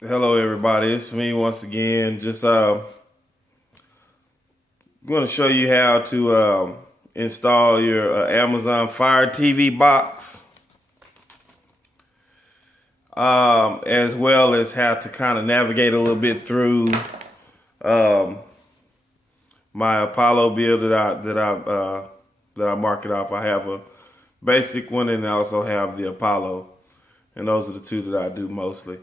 Hello, everybody. It's me once again. Just going to show you how to install your Amazon Fire TV box, as well as how to kind of navigate a little bit through um, my Apollo build that I market off. I have a basic one, and I also have the Apollo, and those are the two that I do mostly.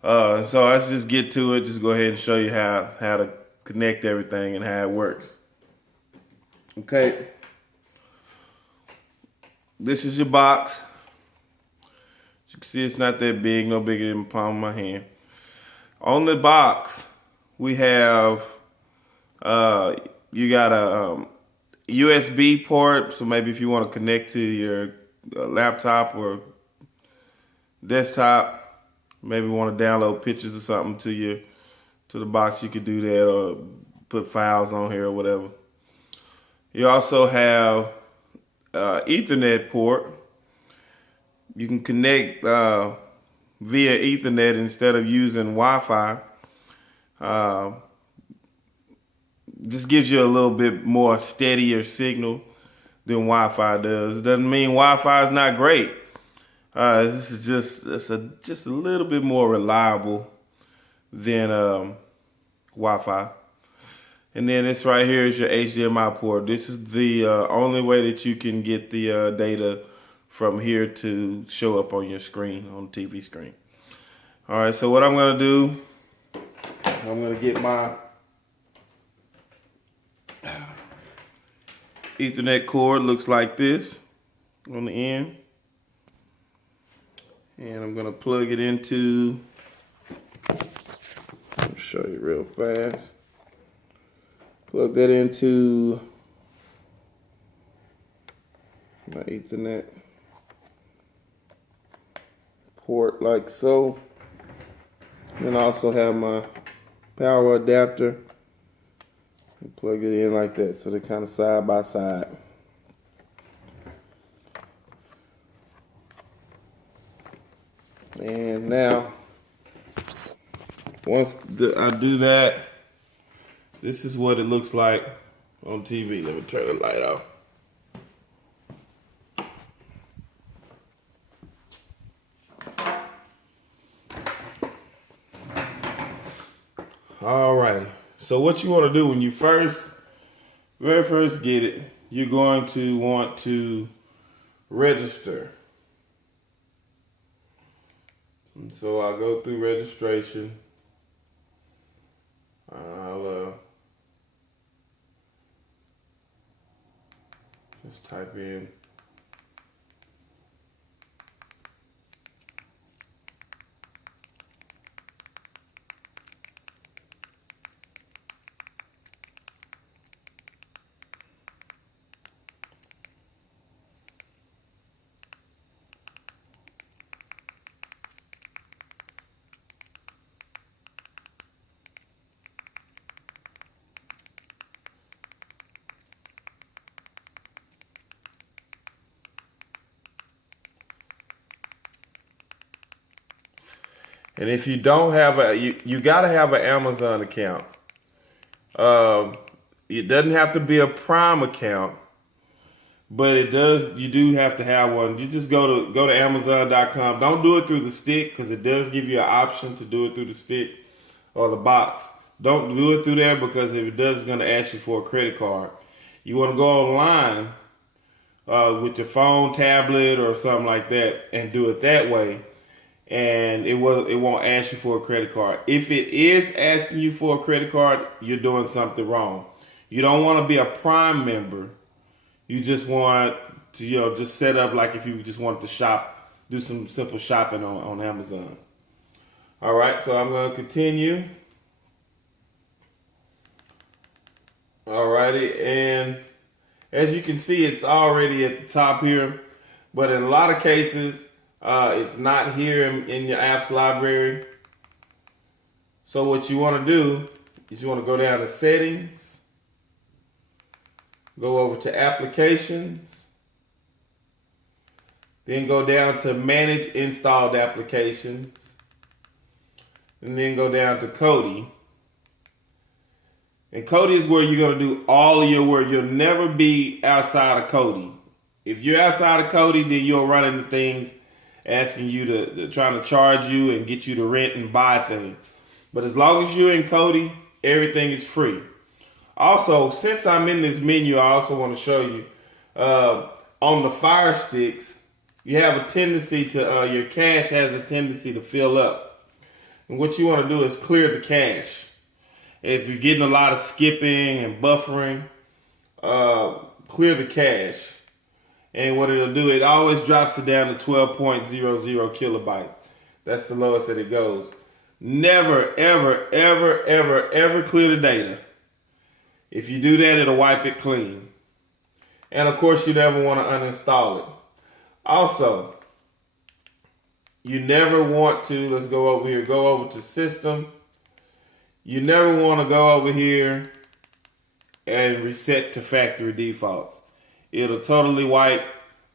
So let's just get to it. Just go ahead and show you how to connect everything and how it works. Okay, this is your box. As you can see, it's not that big, no bigger than the palm of my hand. On the box, we have you got a USB port. So maybe if you want to connect to your laptop or desktop, maybe want to download pictures or something to the box, you could do that, or put files on here or whatever. You also have Ethernet port. You can connect via Ethernet instead of using Wi-Fi. Just gives you a little bit more steadier signal than Wi-Fi does. It doesn't mean Wi-Fi is not great. This is just a little bit more reliable than Wi-Fi. And then this right here is your HDMI port. This is the only way that you can get the data from here to show up on your screen, on the TV screen. All right, so what I'm gonna do, I'm gonna get my Ethernet cord. Looks like this on the end. And I'm gonna plug it into, I'll show you real fast. Plug that into my Ethernet port like so. Then I also have my power adapter. And plug it in like that, so they're kind of side by side. And now, once I do that, this is what it looks like on TV. Let me turn the light off. All right. So what you want to do when you very first get it, you're going to want to register. And so I'll go through registration. I'll just type in and if you don't have you got to have an Amazon account. It doesn't have to be a Prime account, but it does. You do have to have one. You just go to Amazon.com. Don't do it through the stick, because it does give you an option to do it through the stick or the box. Don't do it through there, because if it does, it's going to ask you for a credit card. You want to go online with your phone, tablet, or something like that, and do it that way. And it won't ask you for a credit card. If it is asking you for a credit card, you're doing something wrong. You don't want to be a Prime member. You just want to, just set up like if you just wanted to shop, do some simple shopping on Amazon. All right, so I'm going to continue. All righty, and as you can see, it's already at the top here, but in a lot of cases, it's not here in your apps library. So what you want to do is you want to go down to settings, go over to applications, then go down to manage installed applications. and then go down to Kodi. And Kodi is where you're going to do all of your work. You'll never be outside of Kodi. If you're outside of Kodi, then you'll run into things asking you to trying to charge you and get you to rent and buy things. But as long as you're in Kodi, everything is free. Also, since I'm in this menu, I also want to show you on the Fire Sticks, you have a tendency to, your cache has a tendency to fill up. And what you want to do is clear the cache. If you're getting a lot of skipping and buffering, clear the cache. And what it'll do, it always drops it down to 12.00 kilobytes. That's the lowest that it goes. Never, ever, ever, ever, ever clear the data. If you do that, it'll wipe it clean. And of course, you never want to uninstall it. Also, you never want to, let's go over here, go over to System. You never want to go over here and reset to factory defaults. It'll totally wipe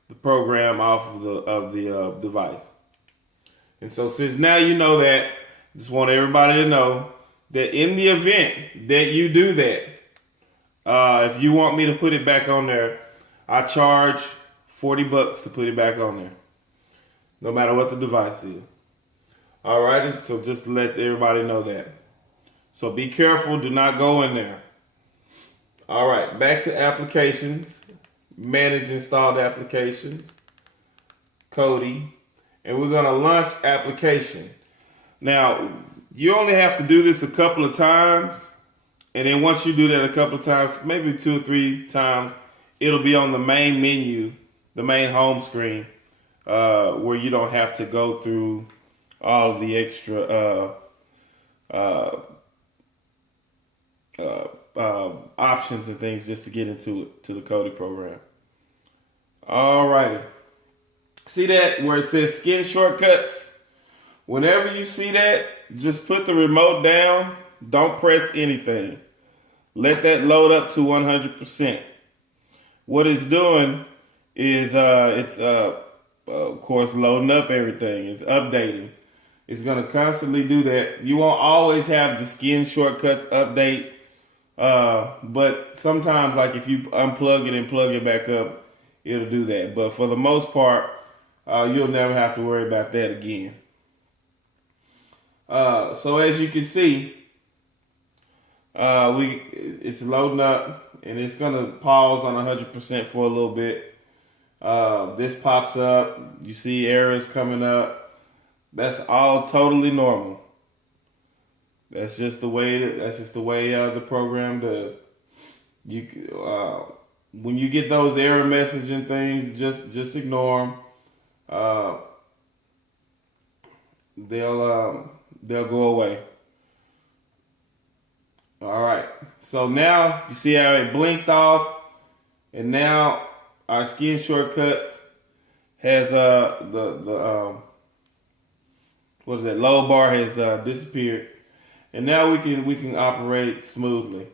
the program off of the device. And so since now you know that, I just want everybody to know that in the event that you do that, if you want me to put it back on there, I charge $40 to put it back on there, no matter what the device is. All right, so just to let everybody know that. So be careful, do not go in there. All right, back to applications. Manage installed applications. Kodi. And we're going to launch application. Now, you only have to do this a couple of times. And then once you do that a couple of times, maybe 2 or 3 times, it'll be on the main menu, the main home screen, where you don't have to go through all of the extra options and things just to get into the Kodi program. All righty. See that where it says skin shortcuts? Whenever you see that, just put the remote down. Don't press anything. Let that load up to 100%. What it's doing is it's of course loading up everything. It's updating. It's going to constantly do that. You won't always have the skin shortcuts update. But sometimes, like if you unplug it and plug it back up, it'll do that. But for the most part, you'll never have to worry about that again. So as you can see, it's loading up and it's gonna pause on 100% for a little bit. This pops up. You see errors coming up. That's all totally normal. That's just the way the program does. When you get those error messaging things, just ignore them. They'll go away. All right. So now you see how it blinked off, and now our skin shortcut has what is that? Low bar has disappeared. And now we can operate smoothly.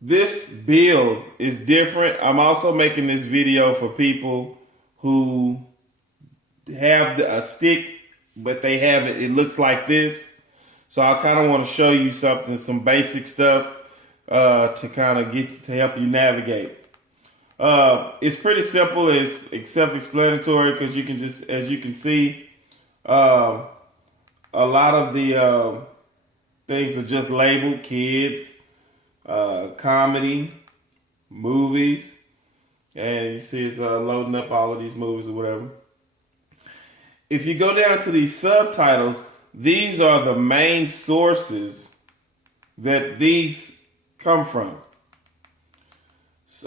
This build is different. I'm also making this video for people who have a stick, but they have it. It looks like this. So I kind of want to show you some basic stuff to kind of help you navigate. It's pretty simple. It's self-explanatory because you can just, as you can see, a lot of the things are just labeled kids, comedy, movies, and you see it's loading up all of these movies or whatever. If you go down to these subtitles, these are the main sources that these come from.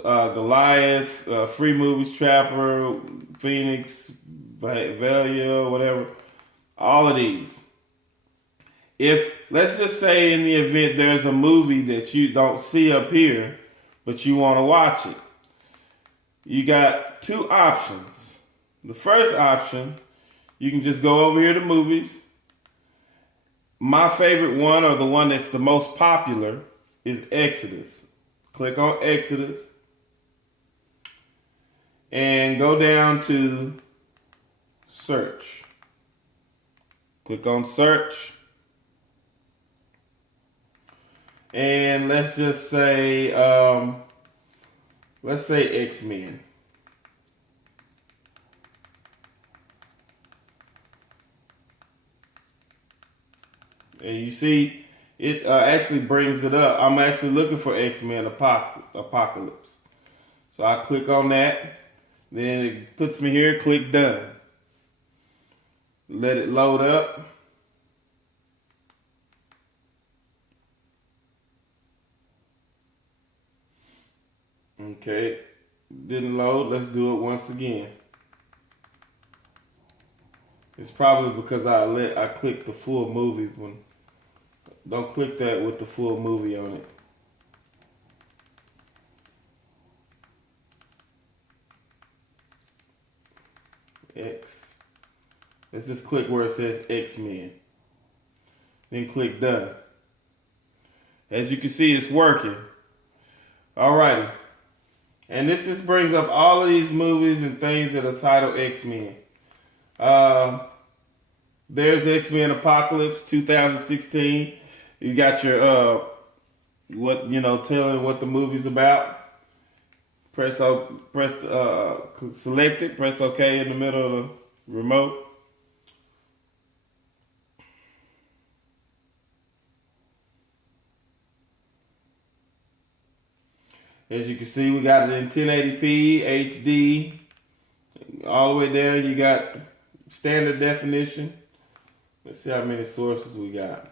Goliath, Free Movies, Trapper, Phoenix, Valia, whatever. All of these. If, let's just say in the event there's a movie that you don't see up here, but you want to watch it, you got 2 options. The first option, you can just go over here to movies. My favorite one, or the one that's the most popular, is Exodus. Click on Exodus. and go down to search. Click on search. And let's just say, X-Men. And you see, it actually brings it up. I'm actually looking for X-Men Apocalypse. So I click on that. Then it puts me here, click done. Let it load up. Okay, didn't load. Let's do it once again. It's probably because I clicked the full movie one. Don't click that with the full movie on it. X. Let's just click where it says X-Men. Then click done. As you can see, it's working. Alrighty. And this just brings up all of these movies and things that are titled X-Men. There's X-Men Apocalypse 2016. You got your telling what the movie's about. Select it. Press OK in the middle of the remote. As you can see, we got it in 1080p, HD, all the way down. You got standard definition. Let's see how many sources we got.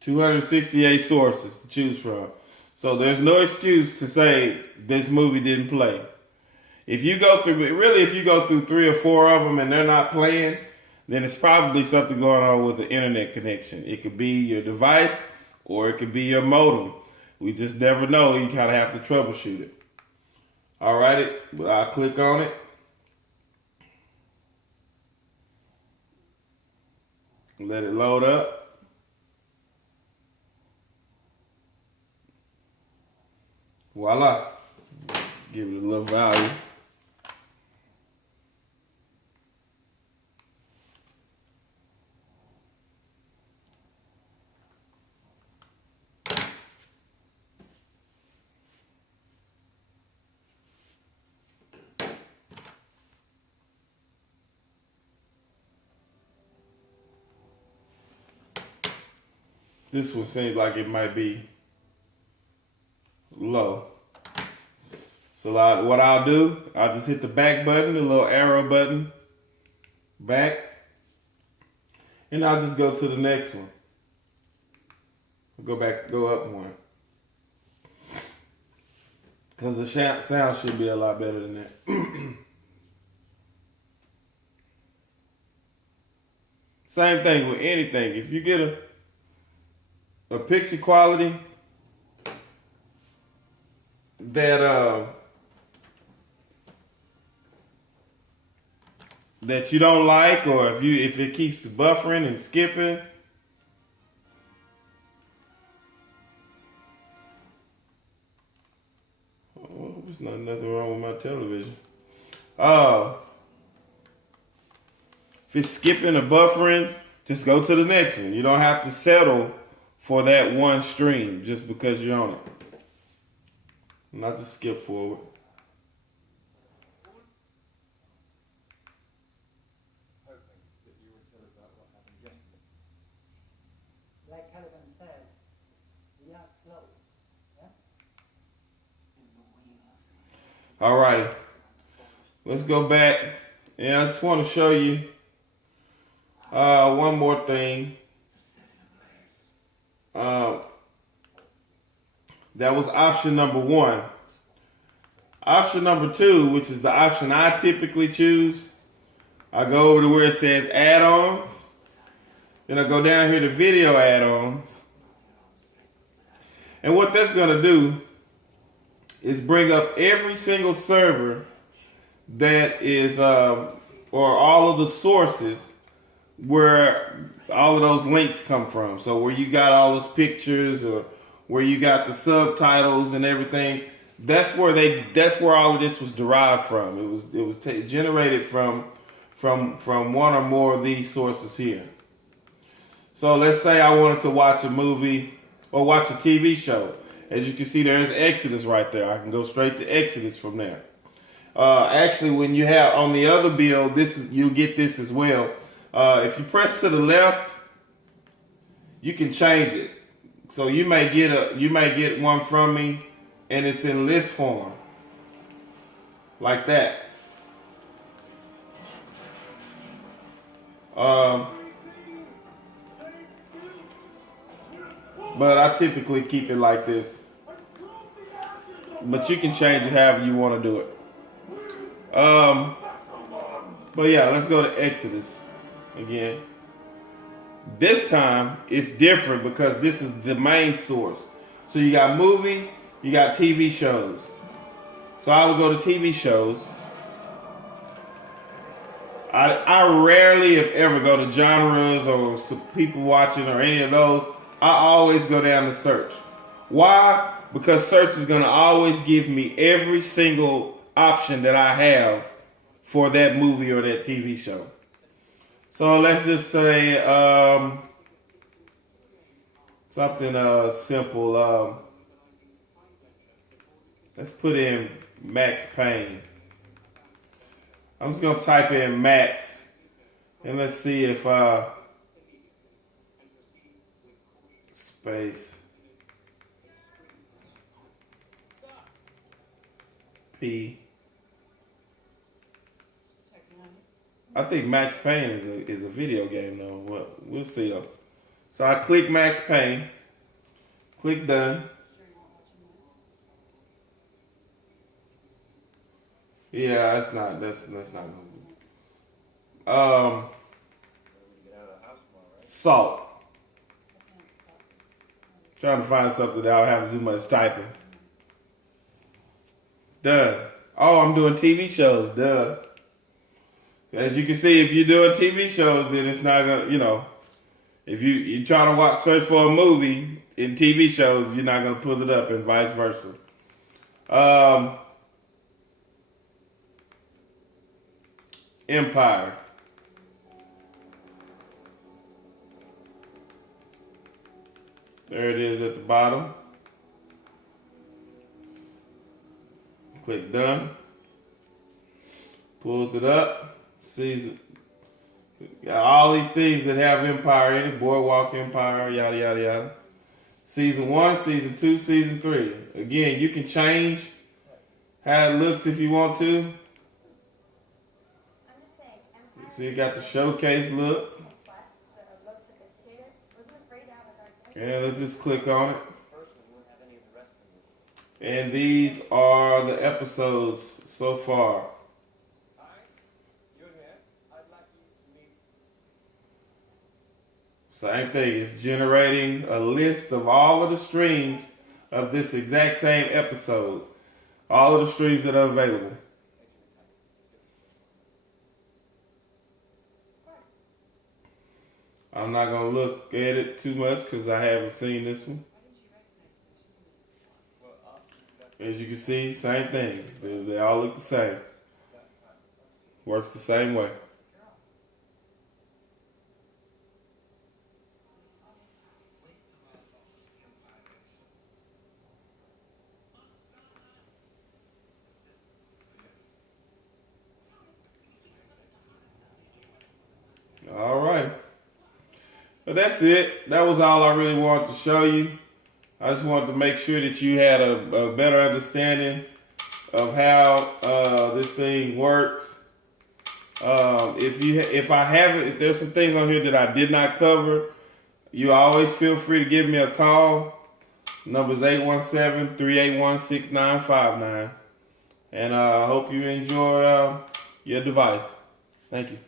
268 sources to choose from. So there's no excuse to say this movie didn't play. If you go through 3 or 4 of them and they're not playing, then it's probably something going on with the internet connection. It could be your device or it could be your modem. We just never know. You kind of have to troubleshoot it. All right, I'll click on it. Let it load up. Voila. Give it a little value. This one seems like it might be low. So what I'll do, I'll just hit the back button, the little arrow button, back, and I'll just go to the next one. Go up one. Because the sound should be a lot better than that. Same thing with anything. If you get a picture quality that you don't like, or if it keeps buffering and skipping, there's nothing wrong with my television. If it's skipping or buffering, just go to the next one. You don't have to settle for that one stream just because you're on it. Not to skip forward. Like Caliban said, we are close. Yeah? All right. Let's go back. And I just want to show you one more thing. That was option number 1. Option number 2, which is the option I typically choose, I go over to where it says add-ons. Then I go down here to video add-ons. And what that's going to do is bring up every single server that is, or all of the sources where all of those links come from. So where you got all those pictures, or where you got the subtitles and everything, That's where all of this was derived from. It was generated from one or more of these sources here. So let's say I wanted to watch a movie or watch a TV show. As you can see, there's Exodus right there. I can go straight to Exodus from there. Actually, when you have on the other bill, you'll get this as well. If you press to the left, you can change it. So you may get one from me, and it's in list form, like that. But I typically keep it like this. But you can change it however you want to do it. But yeah, let's go to Exodus again. This time it's different because this is the main source. So you got movies, you got TV shows. So I would go to TV shows. I rarely, if ever, go to genres or people watching or any of those. I always go down to search. Why? Because search is going to always give me every single option that I have for that movie or that TV show. So let's just say something simple. Let's put in Max Payne. I'm just going to type in Max, and let's see if space P. I think Max Payne is a video game though. Well, we'll see though. So I click Max Payne, click done. Yeah, that's not gonna. Salt. Trying to find something that I don't have to do much typing. Done. Oh, I'm doing TV shows. Duh. As you can see, if you're doing TV shows, then it's not gonna, if you try to search for a movie in TV shows, you're not gonna pull it up, and vice versa. Empire. There it is at the bottom. Click done. Pulls it up. Sees got all these things that have Empire in it. Boardwalk Empire, yada, yada, yada. Season 1, Season 2, Season 3. Again, you can change how it looks if you want to. So you got the showcase look. And let's just click on it. And these are the episodes so far. Same thing, it's generating a list of all of the streams of this exact same episode. All of the streams that are available. I'm not going to look at it too much because I haven't seen this one. As you can see, same thing. They all look the same. Works the same way. All right. But that's it. That was all I really wanted to show you. I just wanted to make sure that you had a better understanding of how this thing works. If there's some things on here that I did not cover, you always feel free to give me a call. Number's 817-381-6959. And I hope you enjoy your device. Thank you.